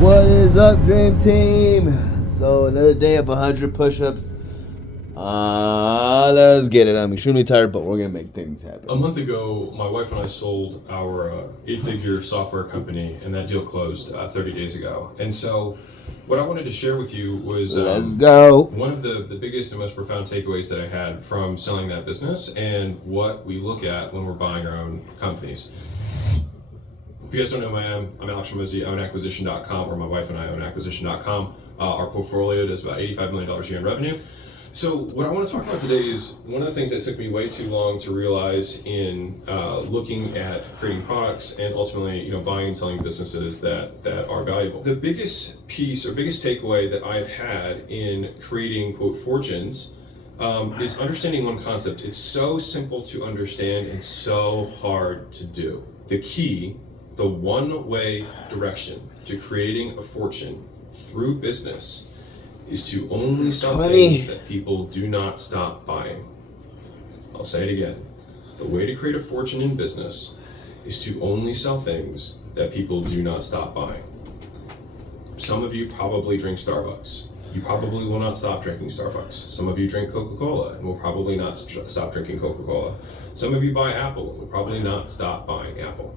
What is up, Dream Team? So another day of 100 push-ups. Let's get it. I'm extremely tired, but we're gonna make things happen. A month ago, my wife and I sold our 8-figure software company, and that deal closed 30 days ago. And so, what I wanted to share with you was Let's go. One of the biggest and most profound takeaways that I had from selling that business, and what we look at when we're buying our own companies. If you guys don't know who I am, I'm Alex Ramosi, ownacquisition.com, or my wife and I own acquisition.com. Our portfolio does about $85 million a year in revenue. So what I want to talk about today is one of the things that took me way too long to realize in looking at creating products and ultimately, buying and selling businesses that are valuable. The biggest piece or biggest takeaway that I've had in creating, quote, fortunes is understanding one concept. It's so simple to understand and so hard to do. The key, the one-way direction to creating a fortune through business is to only sell things that people do not stop buying. I'll say it again. The way to create a fortune in business is to only sell things that people do not stop buying. Some of you probably drink Starbucks. You probably will not stop drinking Starbucks. Some of you drink Coca-Cola and will probably not stop drinking Coca-Cola. Some of you buy Apple and will probably not stop buying Apple.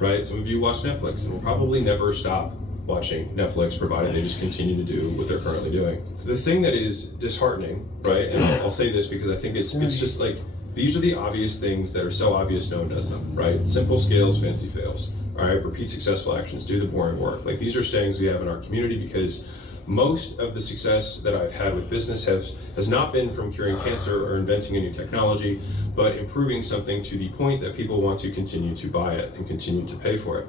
Right? Some of you watch Netflix and will probably never stop watching Netflix, provided they just continue to do what they're currently doing. The thing that is disheartening, right, and I'll say this because I think it's just like, these are the obvious things that are so obvious no one does them, right? Simple scales, fancy fails, all right? Repeat successful actions, do the boring work. Like, these are sayings we have in our community because most of the success that I've had with business has not been from curing cancer or inventing a new technology, but improving something to the point that people want to continue to buy it and continue to pay for it.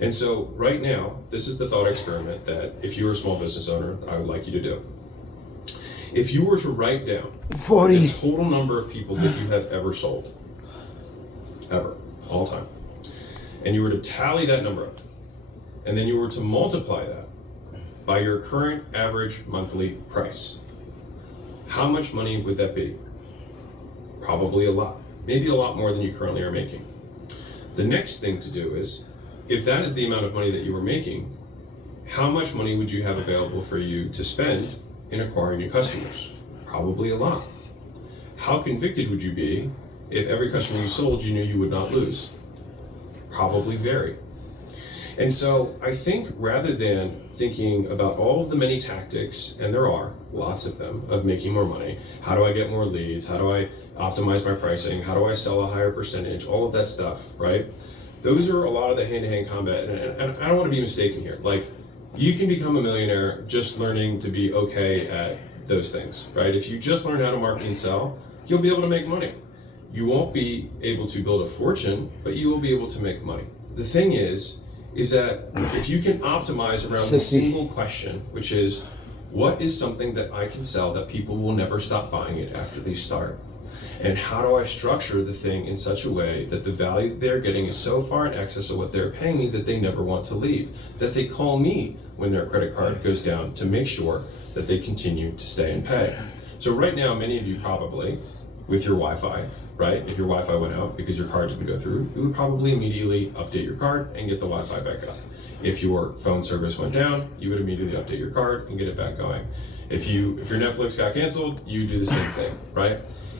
And so right now, this is the thought experiment that if you were a small business owner, I would like you to do. If you were to write down 40. the total number of people that you have ever sold, ever, all time, and you were to tally that number up, and then you were to multiply that by your current average monthly price, how much money would that be? Probably a lot, maybe a lot more than you currently are making. The next thing to do is, if that is the amount of money that you were making, how much money would you have available for you to spend in acquiring new customers? Probably a lot. How convicted would you be if every customer you sold you knew you would not lose? Probably very. And so I think rather than thinking about all of the many tactics, and there are lots of them, of making more money, how do I get more leads, how do I optimize my pricing, how do I sell a higher percentage, all of that stuff, right? Those are a lot of the hand-to-hand combat, and I don't want to be mistaken here. Like, you can become a millionaire just learning to be okay at those things, right? If you just learn how to market and sell, you'll be able to make money. You won't be able to build a fortune, but you will be able to make money. The thing is that if you can optimize around the single question, which is, what is something that I can sell that people will never stop buying it after they start? And how do I structure the thing in such a way that the value they're getting is so far in excess of what they're paying me that they never want to leave, that they call me when their credit card goes down to make sure that they continue to stay and pay. So right now, many of you probably, with your Wi-Fi, right? If your Wi-Fi went out because your card didn't go through, you would probably immediately update your card and get the Wi-Fi back up. If your phone service went down, you would immediately update your card and get it back going. If your Netflix got canceled, you do the same thing, right?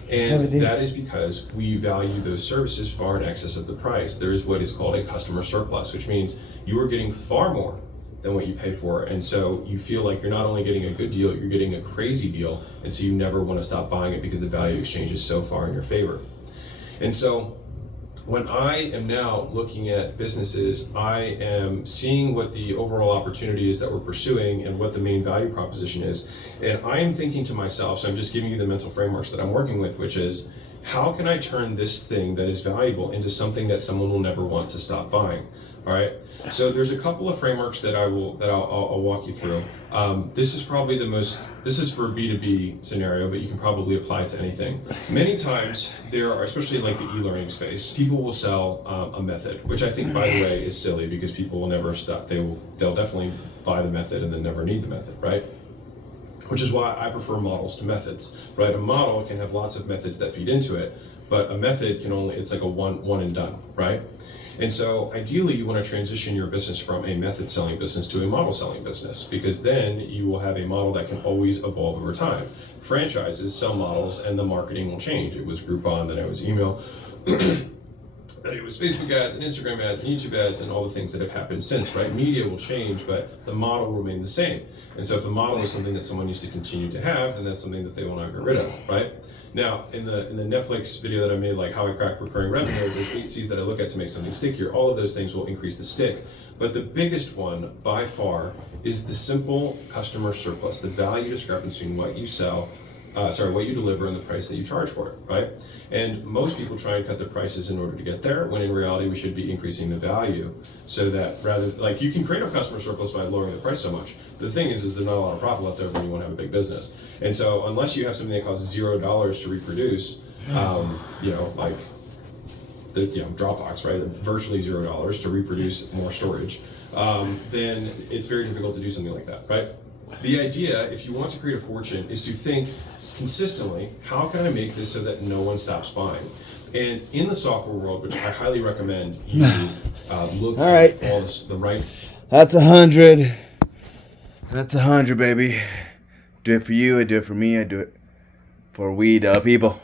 And that is because we value those services far in excess of the price. There is what is called a customer surplus, which means you are getting far more than what you pay for. And so you feel like you're not only getting a good deal, you're getting a crazy deal. And so you never want to stop buying it because the value exchange is so far in your favor. And so when I am now looking at businesses, I am seeing what the overall opportunity is that we're pursuing and what the main value proposition is. And I am thinking to myself, so I'm just giving you the mental frameworks that I'm working with, which is, how can I turn this thing that is valuable into something that someone will never want to stop buying? All right. So there's a couple of frameworks that I'll walk you through. This is probably this is for a B2B scenario, but you can probably apply it to anything. Many times there are, especially like the e-learning space, people will sell a method, which I think, by the way, is silly because people will never stop. They'll definitely buy the method and then never need the method, right? Which is why I prefer models to methods, right? A model can have lots of methods that feed into it, but a method can only, it's like a one and done, right? And so ideally you want to transition your business from a method selling business to a model selling business, because then you will have a model that can always evolve over time. Franchises sell models and the marketing will change. It was Groupon, then it was email. And it was Facebook ads and Instagram ads and YouTube ads and all the things that have happened since, right? Media will change, but the model will remain the same. And so if the model is something that someone needs to continue to have, then that's something that they will not get rid of, right? Now, in the Netflix video that I made, like how I crack recurring revenue, there's 8 C's that I look at to make something stickier. All of those things will increase the stick. But the biggest one, by far, is the simple customer surplus, the value discrepancy between what you sell, what you deliver and the price that you charge for it, right? And most people try and cut their prices in order to get there, when in reality we should be increasing the value, so that rather, like, you can create a customer surplus by lowering the price so much. The thing is there's not a lot of profit left over and you want to have a big business. And so unless you have something that costs $0 to reproduce, like the Dropbox, right? Virtually $0 to reproduce more storage, then it's very difficult to do something like that, right? The idea, if you want to create a fortune, is to think consistently, how can I make this so that no one stops buying? And in the software world, which I highly recommend you look at all this, the right. That's 100. That's 100, baby. Do it for you. I do it for me. I do it for we the people.